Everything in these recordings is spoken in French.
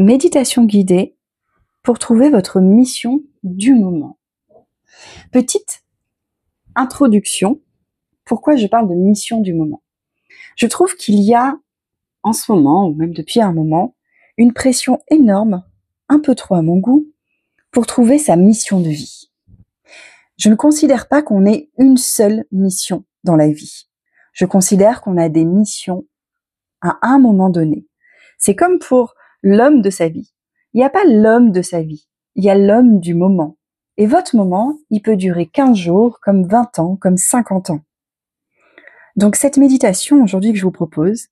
Méditation guidée pour trouver votre mission du moment. Petite introduction, pourquoi je parle de mission du moment? Je trouve qu'il y a en ce moment, ou même depuis un moment, une pression énorme, un peu trop à mon goût, pour trouver sa mission de vie. Je ne considère pas qu'on ait une seule mission dans la vie. Je considère qu'on a des missions à un moment donné. C'est comme pour l'homme de sa vie. Il n'y a pas l'homme de sa vie, il y a l'homme du moment. Et votre moment, il peut durer 15 jours, comme 20 ans, comme 50 ans. Donc cette méditation aujourd'hui que je vous propose,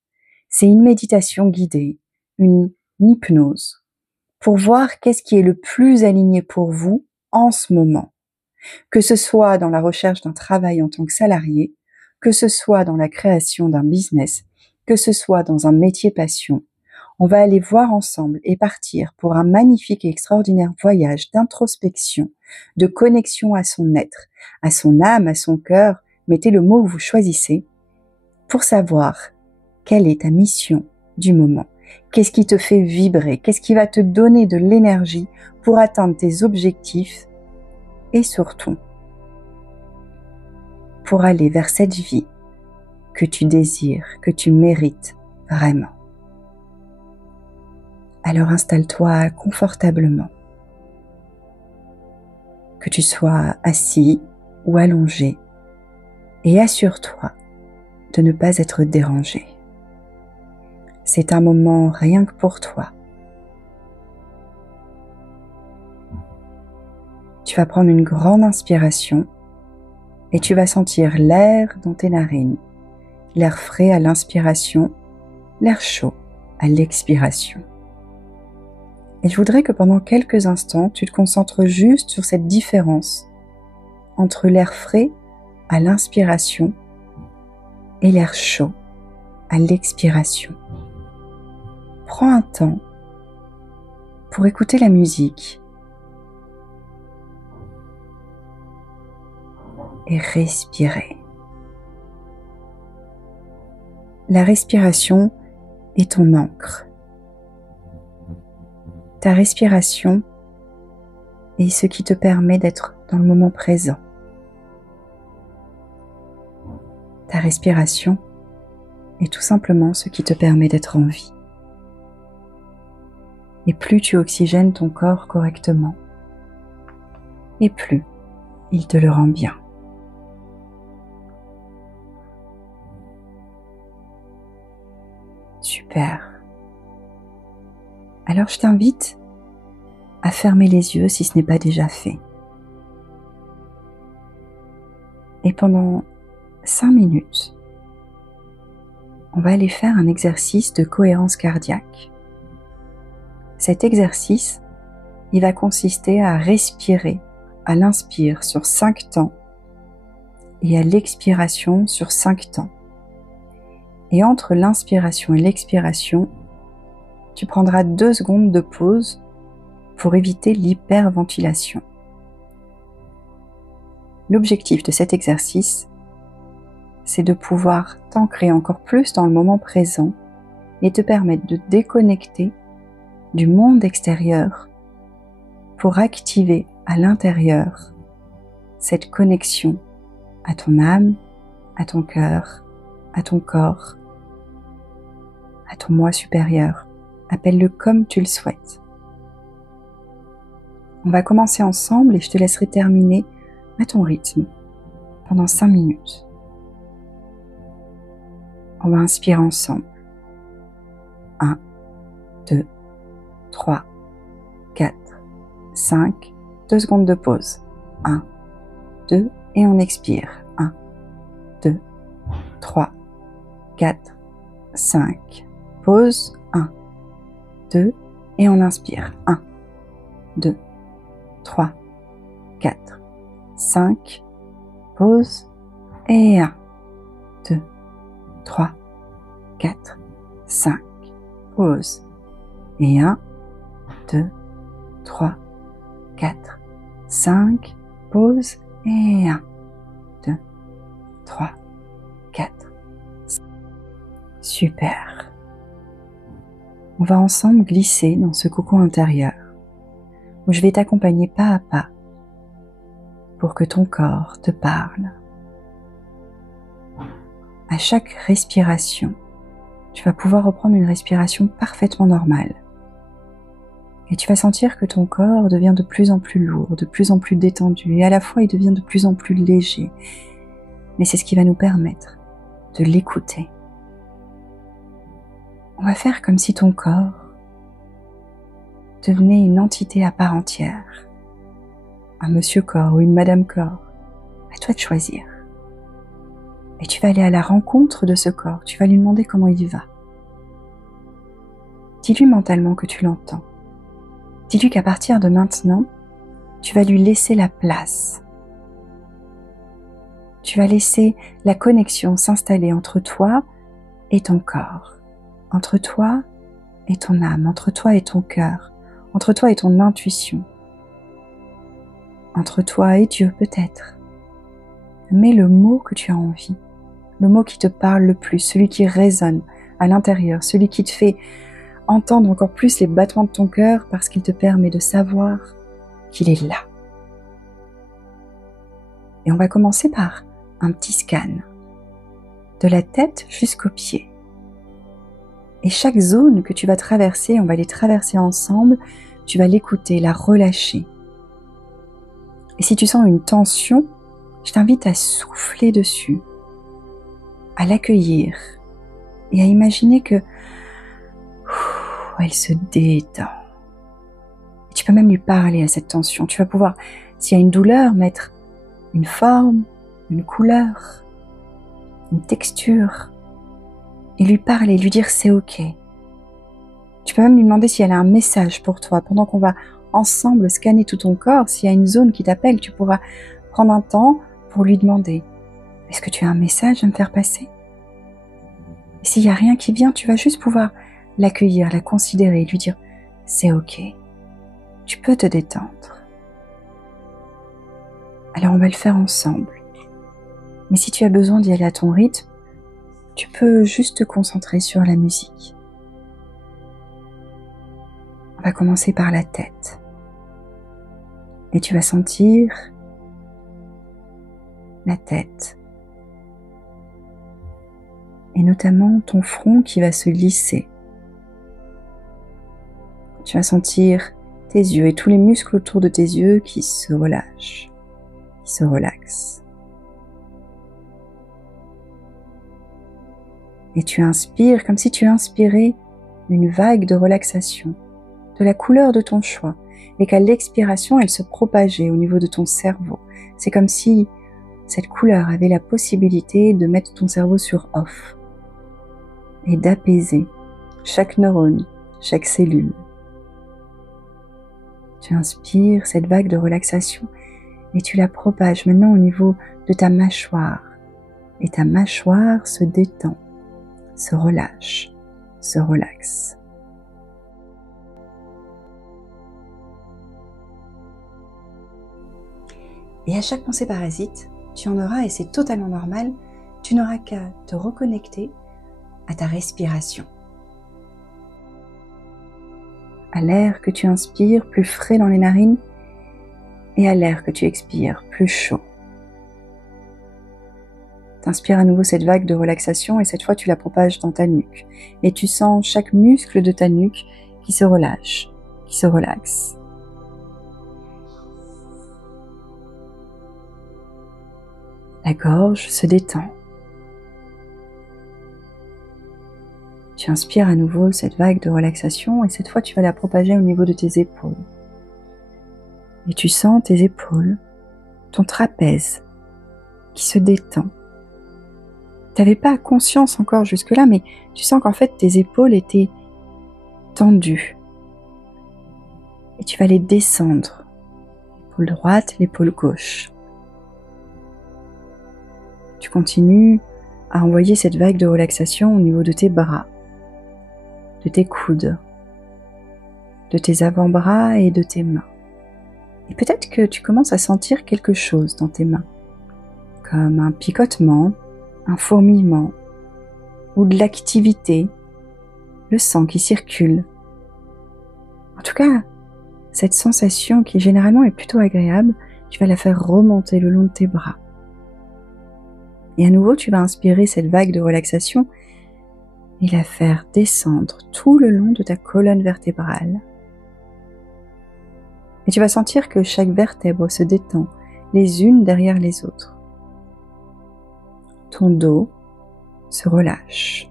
c'est une méditation guidée, une hypnose, pour voir qu'est-ce qui est le plus aligné pour vous en ce moment. Que ce soit dans la recherche d'un travail en tant que salarié, que ce soit dans la création d'un business, que ce soit dans un métier passion, on va aller voir ensemble et partir pour un magnifique et extraordinaire voyage d'introspection, de connexion à son être, à son âme, à son cœur, mettez le mot que vous choisissez, pour savoir quelle est ta mission du moment. Qu'est-ce qui te fait vibrer? Qu'est-ce qui va te donner de l'énergie pour atteindre tes objectifs? Et surtout, pour aller vers cette vie que tu désires, que tu mérites vraiment. Alors installe-toi confortablement, que tu sois assis ou allongé, et assure-toi de ne pas être dérangé. C'est un moment rien que pour toi. Tu vas prendre une grande inspiration et tu vas sentir l'air dans tes narines, l'air frais à l'inspiration, l'air chaud à l'expiration. Et je voudrais que pendant quelques instants, tu te concentres juste sur cette différence entre l'air frais à l'inspiration et l'air chaud à l'expiration. Prends un temps pour écouter la musique et respirer. La respiration est ton ancre. Ta respiration est ce qui te permet d'être dans le moment présent. Ta respiration est tout simplement ce qui te permet d'être en vie. Et plus tu oxygènes ton corps correctement, et plus il te le rend bien. Super. Alors je t'invite à fermer les yeux si ce n'est pas déjà fait. Et pendant 5 minutes, on va aller faire un exercice de cohérence cardiaque. Cet exercice, il va consister à respirer à l'inspire sur 5 temps et à l'expiration sur 5 temps. Et entre l'inspiration et l'expiration, tu prendras 2 secondes de pause pour éviter l'hyperventilation. L'objectif de cet exercice, c'est de pouvoir t'ancrer encore plus dans le moment présent et te permettre de déconnecter du monde extérieur pour activer à l'intérieur cette connexion à ton âme, à ton cœur, à ton corps, à ton moi supérieur. Appelle-le comme tu le souhaites. On va commencer ensemble et je te laisserai terminer à ton rythme pendant 5 minutes. On va inspirer ensemble. 1, 2, 3, 4, 5. 2 secondes de pause. 1, 2 et on expire. 1, 2, 3, 4, 5. Pause. 1, 2 et on inspire. 1, 2, 3, 4, 5. Pause. Et 1, 2, 3, 4, 5. Pause. Et 1, 2, 3, 4, 5. Pause. Et 1, 2, 3, 4, 5. Super. On va ensemble glisser dans ce cocon intérieur où je vais t'accompagner pas à pas pour que ton corps te parle. À chaque respiration, tu vas pouvoir reprendre une respiration parfaitement normale. Et tu vas sentir que ton corps devient de plus en plus lourd, de plus en plus détendu, et à la fois il devient de plus en plus léger. Mais c'est ce qui va nous permettre de l'écouter. On va faire comme si ton corps devenait une entité à part entière. Un monsieur corps ou une madame corps. À toi de choisir. Et tu vas aller à la rencontre de ce corps. Tu vas lui demander comment il va. Dis-lui mentalement que tu l'entends. Dis-lui qu'à partir de maintenant, tu vas lui laisser la place. Tu vas laisser la connexion s'installer entre toi et ton corps, entre toi et ton âme, entre toi et ton cœur, entre toi et ton intuition, entre toi et Dieu peut-être. Mets le mot que tu as envie, le mot qui te parle le plus, celui qui résonne à l'intérieur, celui qui te fait entendre encore plus les battements de ton cœur parce qu'il te permet de savoir qu'il est là. Et on va commencer par un petit scan, de la tête jusqu'aux pieds. Et chaque zone que tu vas traverser, on va les traverser ensemble, tu vas l'écouter, la relâcher. Et si tu sens une tension, je t'invite à souffler dessus, à l'accueillir et à imaginer que elle se détend. Et tu peux même lui parler à cette tension. Tu vas pouvoir, s'il y a une douleur, mettre une forme, une couleur, une texture, et lui parler, lui dire c'est ok. Tu peux même lui demander si elle a un message pour toi. Pendant qu'on va ensemble scanner tout ton corps, s'il y a une zone qui t'appelle, tu pourras prendre un temps pour lui demander « Est-ce que tu as un message à me faire passer ?» Et s'il n'y a rien qui vient, tu vas juste pouvoir l'accueillir, la considérer, lui dire « C'est ok, tu peux te détendre. » Alors on va le faire ensemble. Mais si tu as besoin d'y aller à ton rythme, tu peux juste te concentrer sur la musique. On va commencer par la tête. Et tu vas sentir la tête. Et notamment ton front qui va se lisser. Tu vas sentir tes yeux et tous les muscles autour de tes yeux qui se relâchent, qui se relaxent. Et tu inspires comme si tu inspirais une vague de relaxation, de la couleur de ton choix, et qu'à l'expiration, elle se propageait au niveau de ton cerveau. C'est comme si cette couleur avait la possibilité de mettre ton cerveau sur off et d'apaiser chaque neurone, chaque cellule. Tu inspires cette vague de relaxation et tu la propages maintenant au niveau de ta mâchoire. Et ta mâchoire se détend, se relâche, se relaxe. Et à chaque pensée parasite, tu en auras, et c'est totalement normal, tu n'auras qu'à te reconnecter à ta respiration. À l'air que tu inspires, plus frais dans les narines, et à l'air que tu expires, plus chaud. T'inspires à nouveau cette vague de relaxation et cette fois tu la propages dans ta nuque. Et tu sens chaque muscle de ta nuque qui se relâche, qui se relaxe. La gorge se détend. Tu inspires à nouveau cette vague de relaxation et cette fois tu vas la propager au niveau de tes épaules. Et tu sens tes épaules, ton trapèze qui se détend. Tu n'avais pas conscience encore jusque-là, mais tu sens qu'en fait tes épaules étaient tendues. Et tu vas les descendre. L'épaule droite, l'épaule gauche. Tu continues à envoyer cette vague de relaxation au niveau de tes bras, de tes coudes, de tes avant-bras et de tes mains. Et peut-être que tu commences à sentir quelque chose dans tes mains, comme un picotement, un fourmillement ou de l'activité. le sang qui circule. En tout cas, cette sensation qui généralement est plutôt agréable, tu vas la faire remonter le long de tes bras. Et à nouveau, tu vas inspirer cette vague de relaxation et la faire descendre tout le long de ta colonne vertébrale. Et tu vas sentir que chaque vertèbre se détend les unes derrière les autres. Ton dos se relâche.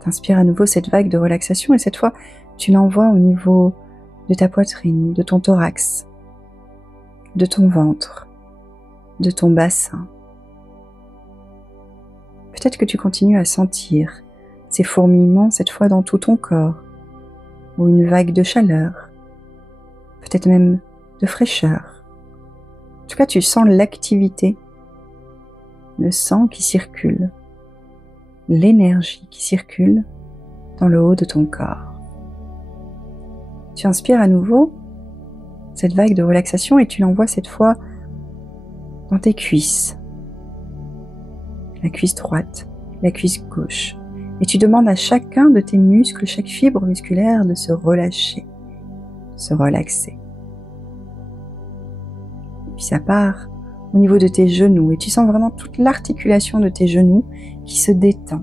T'inspires à nouveau cette vague de relaxation et cette fois, tu l'envoies au niveau de ta poitrine, de ton thorax, de ton ventre, de ton bassin. Peut-être que tu continues à sentir ces fourmillements cette fois dans tout ton corps, ou une vague de chaleur, peut-être même de fraîcheur. En tout cas, tu sens l'activité, le sang qui circule, l'énergie qui circule dans le haut de ton corps. Tu inspires à nouveau cette vague de relaxation et tu l'envoies cette fois dans tes cuisses. La cuisse droite, la cuisse gauche. Et tu demandes à chacun de tes muscles, chaque fibre musculaire de se relâcher, de se relaxer. Et puis ça part au niveau de tes genoux et tu sens vraiment toute l'articulation de tes genoux qui se détend.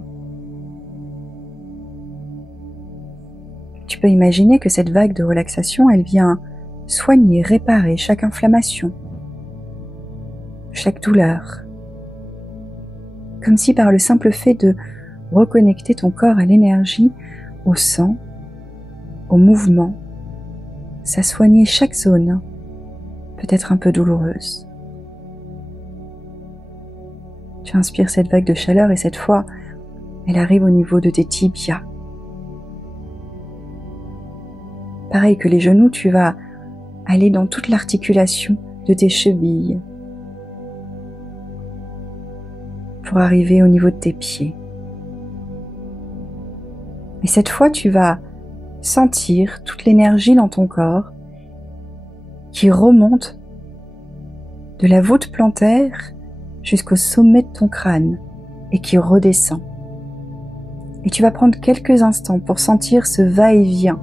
Tu peux imaginer que cette vague de relaxation, elle vient soigner, réparer chaque inflammation, chaque douleur. Comme si par le simple fait de reconnecter ton corps à l'énergie, au sang, au mouvement, ça soignait chaque zone, peut-être un peu douloureuse. Tu inspires cette vague de chaleur et cette fois, elle arrive au niveau de tes tibias. Pareil que les genoux, tu vas aller dans toute l'articulation de tes chevilles pour arriver au niveau de tes pieds. Et cette fois, tu vas sentir toute l'énergie dans ton corps qui remonte de la voûte plantaire jusqu'au sommet de ton crâne et qui redescend. Et tu vas prendre quelques instants pour sentir ce va-et-vient,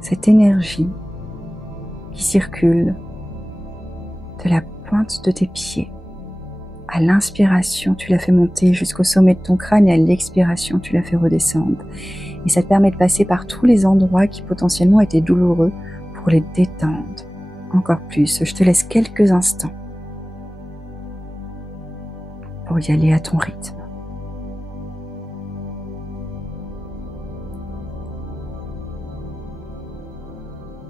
cette énergie qui circule de la pointe de tes pieds. À l'inspiration, tu la fais monter jusqu'au sommet de ton crâne et à l'expiration, tu la fais redescendre. Et ça te permet de passer par tous les endroits qui potentiellement étaient douloureux pour les détendre encore plus. Je te laisse quelques instants pour y aller à ton rythme.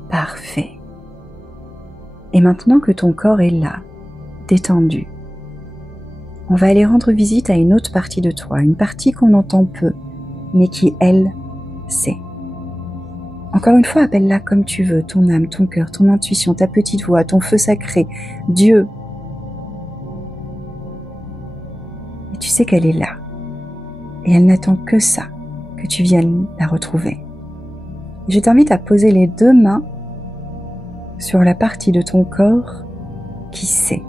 Parfait. Et maintenant que ton corps est là, détendu, on va aller rendre visite à une autre partie de toi, une partie qu'on entend peu, mais qui, elle, sait. Encore une fois, appelle-la comme tu veux, ton âme, ton cœur, ton intuition, ta petite voix, ton feu sacré, Dieu. Et tu sais qu'elle est là. Et elle n'attend que ça, que tu viennes la retrouver. Et je t'invite à poser les deux mains sur la partie de ton corps qui sait.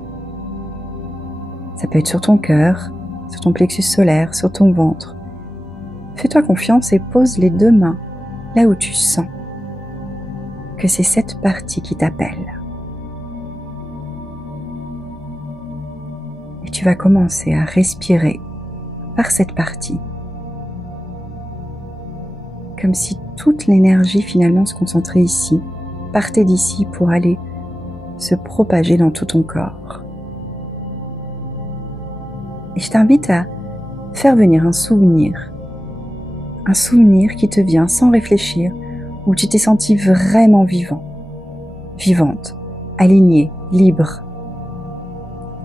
Ça peut être sur ton cœur, sur ton plexus solaire, sur ton ventre. Fais-toi confiance et pose les deux mains là où tu sens que c'est cette partie qui t'appelle. Et tu vas commencer à respirer par cette partie, comme si toute l'énergie finalement se concentrait ici, partait d'ici pour aller se propager dans tout ton corps. Et je t'invite à faire venir un souvenir qui te vient sans réfléchir, où tu t'es senti vraiment vivant, vivante, aligné, libre.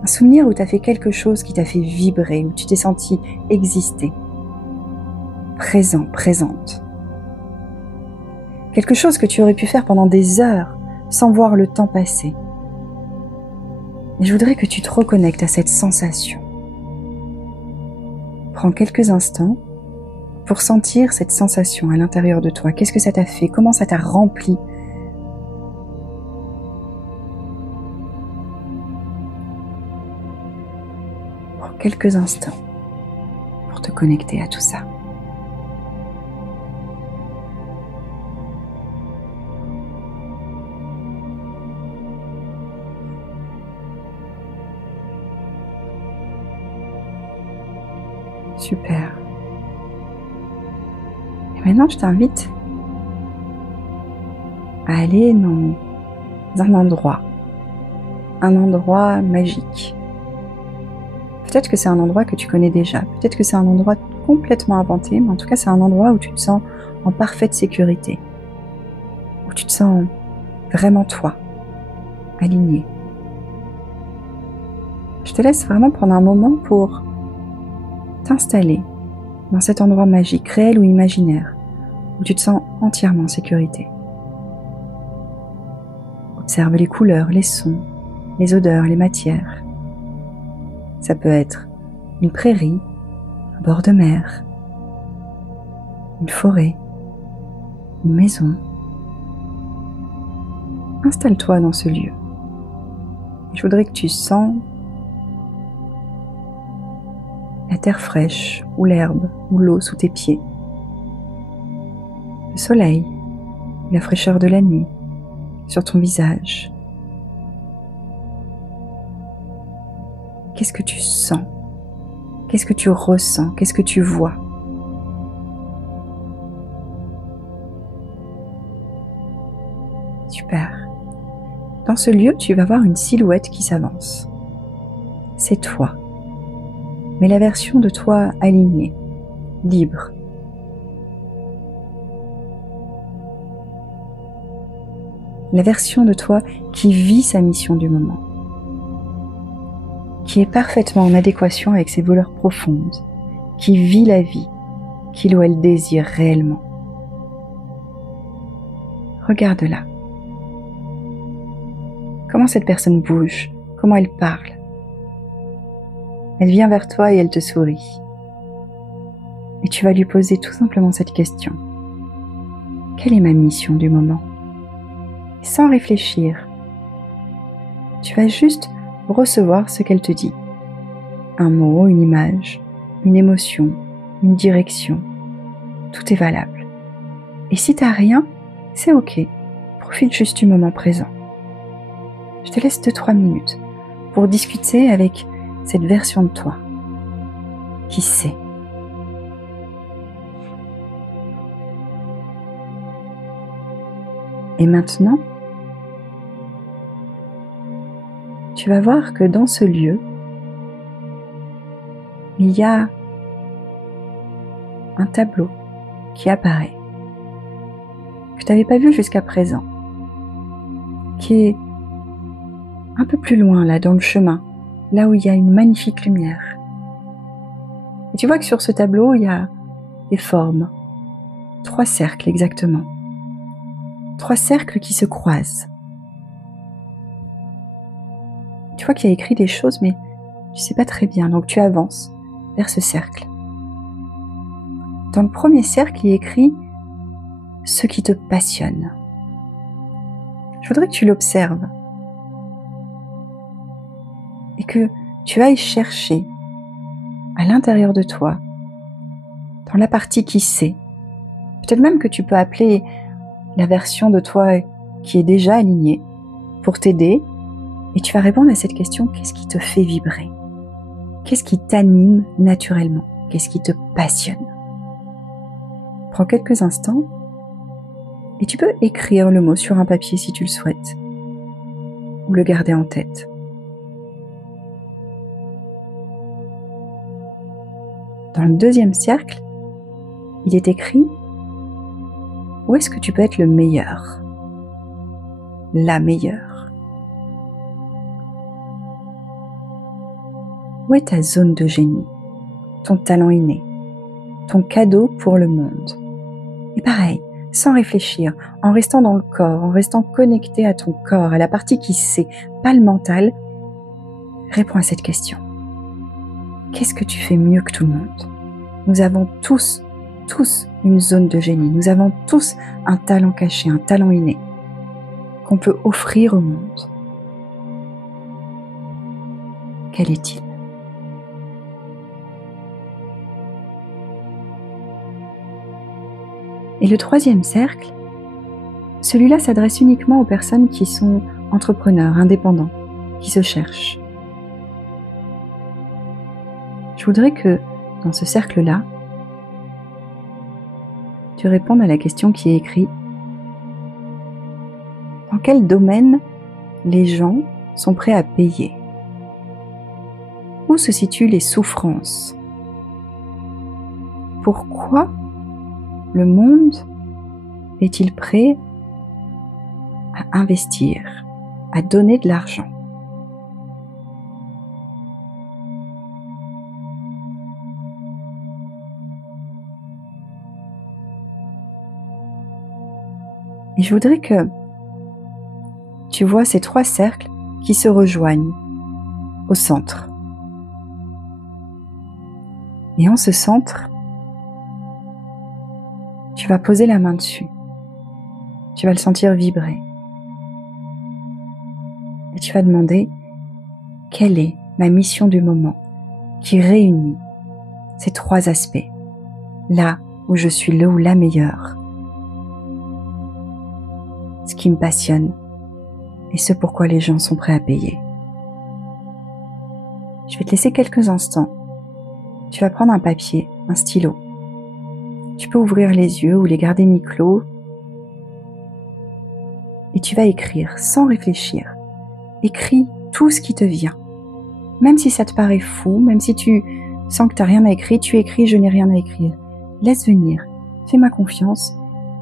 Un souvenir où tu as fait quelque chose qui t'a fait vibrer, où tu t'es senti exister, présent, présente. Quelque chose que tu aurais pu faire pendant des heures sans voir le temps passer. Et je voudrais que tu te reconnectes à cette sensation. Prends quelques instants pour sentir cette sensation à l'intérieur de toi. Qu'est-ce que ça t'a fait? Comment ça t'a rempli? Prends quelques instants pour pour te connecter à tout ça. Super. Et maintenant, je t'invite à aller dans un endroit magique. Peut-être que c'est un endroit que tu connais déjà, peut-être que c'est un endroit complètement inventé, mais en tout cas c'est un endroit où tu te sens en parfaite sécurité, où tu te sens vraiment toi, aligné. Je te laisse vraiment prendre un moment pour t'installer dans cet endroit magique, réel ou imaginaire, où tu te sens entièrement en sécurité. Observe les couleurs, les sons, les odeurs, les matières. Ça peut être une prairie, un bord de mer, une forêt, une maison. Installe-toi dans ce lieu. Je voudrais que tu sens la terre fraîche, ou l'herbe, ou l'eau sous tes pieds, le soleil, la fraîcheur de la nuit sur ton visage. Qu'est-ce que tu sens? Qu'est-ce que tu ressens? Qu'est-ce que tu vois? Super. Dans ce lieu, tu vas voir une silhouette qui s'avance. C'est toi. Mais la version de toi alignée, libre. La version de toi qui vit sa mission du moment, qui est parfaitement en adéquation avec ses valeurs profondes, qui vit la vie qu'il ou elle désire réellement. Regarde-la. Comment cette personne bouge, comment elle parle. Elle vient vers toi et elle te sourit. Et tu vas lui poser tout simplement cette question. Quelle est ma mission du moment? Et sans réfléchir, tu vas juste recevoir ce qu'elle te dit. Un mot, une image, une émotion, une direction. Tout est valable. Et si t'as rien, c'est ok. Profite juste du moment présent. Je te laisse 2-3 minutes pour discuter avec cette version de toi qui sait. Et maintenant, tu vas voir que dans ce lieu, il y a un tableau qui apparaît, que tu n'avais pas vu jusqu'à présent, qui est un peu plus loin, là, dans le chemin, là où il y a une magnifique lumière. Et tu vois que sur ce tableau, il y a des formes, 3 cercles exactement. 3 cercles qui se croisent. Tu vois qu'il y a écrit des choses, mais tu sais pas très bien, donc tu avances vers ce cercle. Dans le premier cercle, il est écrit « Ce qui te passionne ». Je voudrais que tu l'observes et que tu ailles chercher à l'intérieur de toi, dans la partie qui sait. Peut-être même que tu peux appeler la version de toi qui est déjà alignée pour t'aider, et tu vas répondre à cette question: qu'est-ce qui te fait vibrer? Qu'est-ce qui t'anime naturellement? Qu'est-ce qui te passionne? Prends quelques instants et tu peux écrire le mot sur un papier si tu le souhaites, ou le garder en tête. Dans le deuxième cercle, il est écrit: où est-ce que tu peux être le meilleur? La meilleure. Où est ta zone de génie? Ton talent inné? Ton cadeau pour le monde? Et pareil, sans réfléchir, en restant dans le corps, en restant connecté à ton corps, à la partie qui sait, pas le mental, réponds à cette question. Qu'est-ce que tu fais mieux que tout le monde? Nous avons tous une zone de génie. Nous avons tous un talent caché, un talent inné qu'on peut offrir au monde. Quel est-il? Et le troisième cercle, celui-là s'adresse uniquement aux personnes qui sont entrepreneurs, indépendants, qui se cherchent. Je voudrais que, dans ce cercle-là, tu répondes à la question qui est écrite. Dans quel domaine les gens sont prêts à payer? Où se situent les souffrances? Pourquoi le monde est-il prêt à investir, à donner de l'argent? Et je voudrais que tu vois ces trois cercles qui se rejoignent au centre. Et en ce centre, tu vas poser la main dessus. Tu vas le sentir vibrer. Et tu vas demander quelle est ma mission du moment qui réunit ces trois aspects, là où je suis le ou la meilleure, ce qui me passionne et ce pourquoi les gens sont prêts à payer. Je vais te laisser quelques instants. Tu vas prendre un papier, un stylo. Tu peux ouvrir les yeux ou les garder mi-clos et tu vas écrire sans réfléchir. Écris tout ce qui te vient. Même si ça te paraît fou, même si tu sens que tu n'as rien à écrire, tu écris « je n'ai rien à écrire ». Laisse venir, fais-moi confiance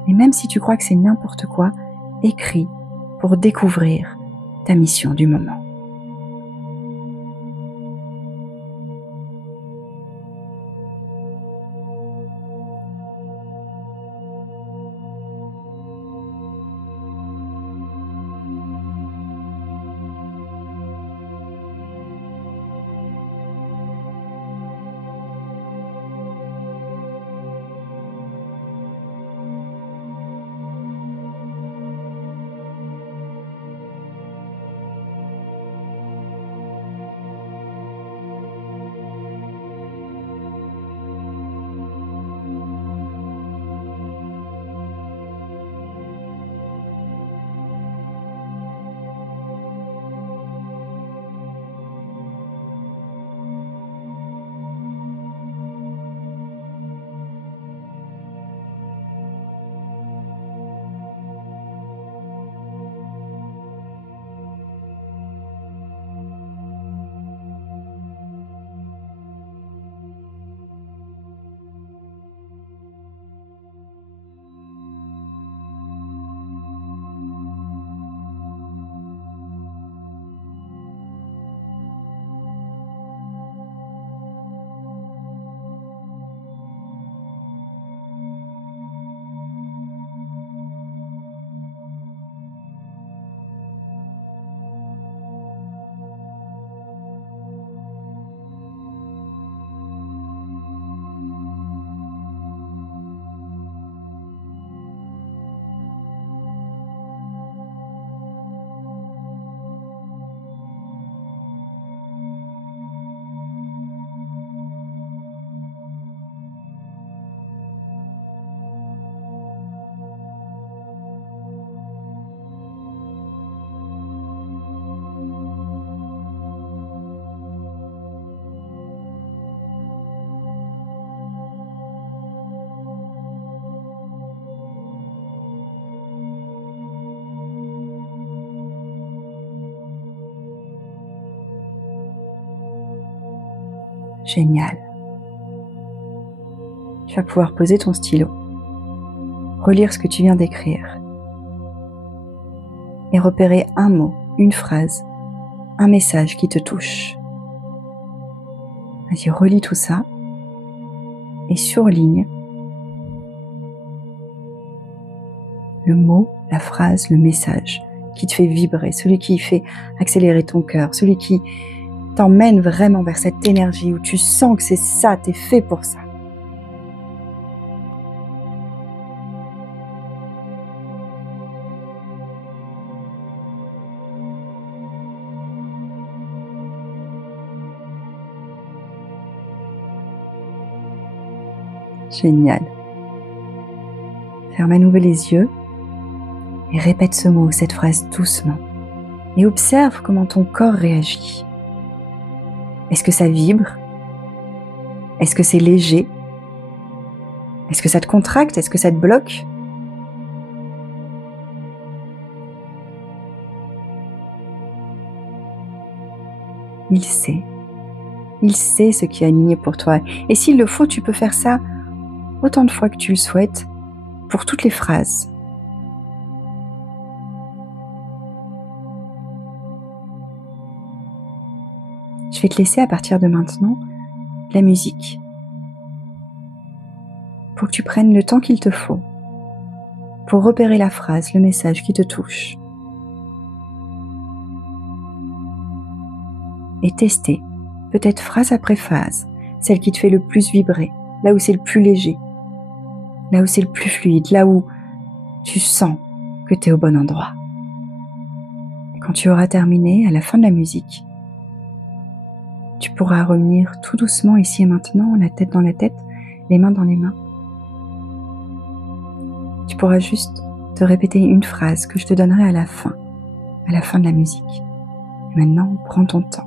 et même si tu crois que c'est n'importe quoi, écris pour découvrir ta mission du moment. Génial. Tu vas pouvoir poser ton stylo, relire ce que tu viens d'écrire et repérer un mot, une phrase, un message qui te touche. Vas-y, relis tout ça et surligne le mot, la phrase, le message qui te fait vibrer, celui qui fait accélérer ton cœur, celui qui t'emmène vraiment vers cette énergie où tu sens que c'est ça, t'es fait pour ça. Génial. Ferme à nouveau les yeux et répète ce mot, cette phrase doucement. Et observe comment ton corps réagit. Est-ce que ça vibre? Est-ce que c'est léger? Est-ce que ça te contracte? Est-ce que ça te bloque? Il sait. Il sait ce qui est aligné pour toi. Et s'il le faut, tu peux faire ça autant de fois que tu le souhaites, pour toutes les phrases. Je vais te laisser à partir de maintenant la musique pour que tu prennes le temps qu'il te faut pour repérer la phrase, le message qui te touche et tester, peut-être phrase après phrase, celle qui te fait le plus vibrer, là où c'est le plus léger, là où c'est le plus fluide, là où tu sens que tu es au bon endroit. Et quand tu auras terminé, à la fin de la musique, tu pourras revenir tout doucement ici et maintenant, la tête dans la tête, les mains dans les mains. Tu pourras juste te répéter une phrase que je te donnerai à la fin de la musique. Et maintenant, prends ton temps.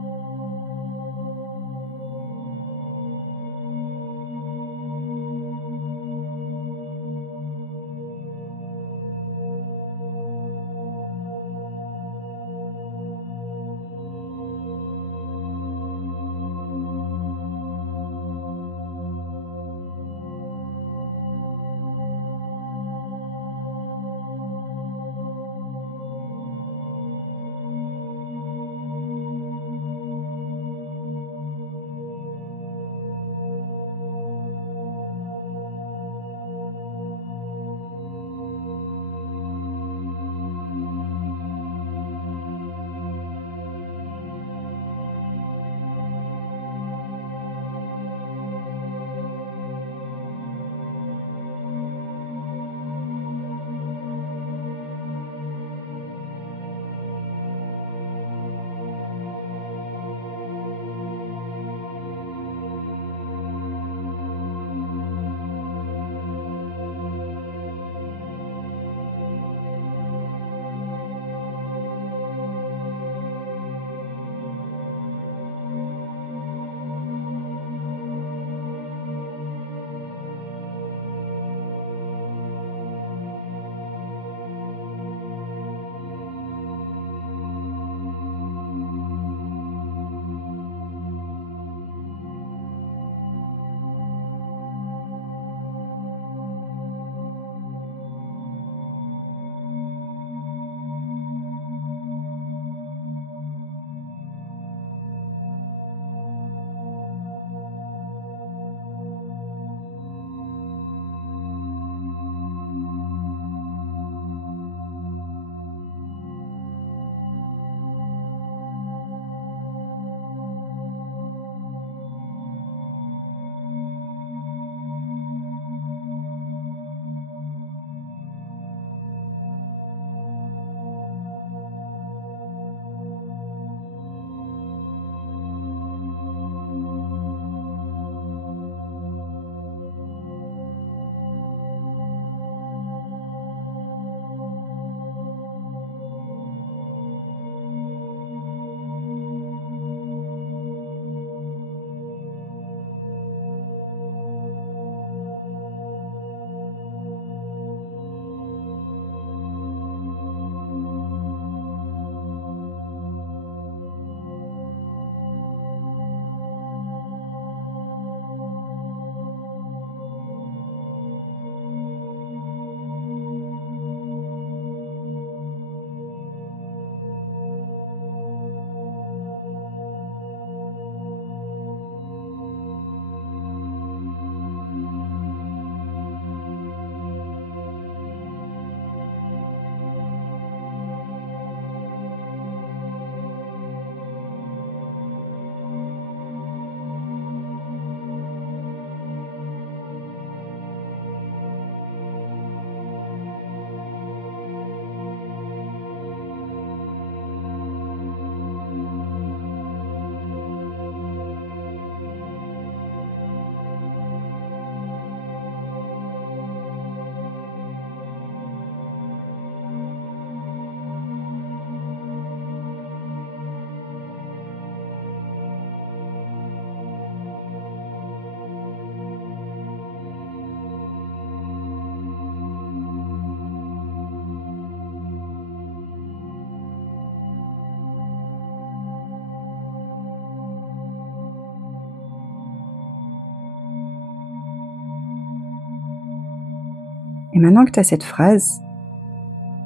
Et maintenant que tu as cette phrase,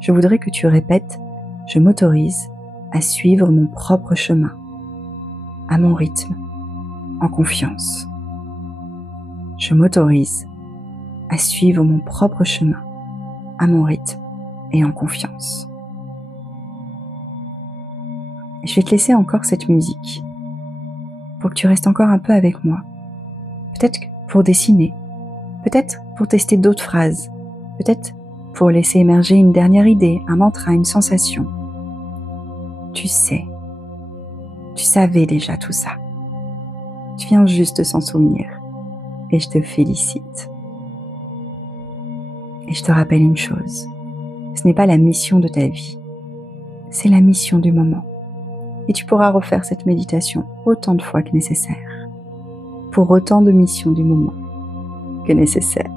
je voudrais que tu répètes « Je m'autorise à suivre mon propre chemin, à mon rythme, en confiance. » Je m'autorise à suivre mon propre chemin, à mon rythme et en confiance. Et je vais te laisser encore cette musique pour que tu restes encore un peu avec moi. Peut-être pour dessiner, peut-être pour tester d'autres phrases, peut-être pour laisser émerger une dernière idée, un mantra, une sensation. Tu sais, tu savais déjà tout ça. Tu viens juste de s'en souvenir et je te félicite. Et je te rappelle une chose, ce n'est pas la mission de ta vie, c'est la mission du moment. Et tu pourras refaire cette méditation autant de fois que nécessaire, pour autant de missions du moment que nécessaire.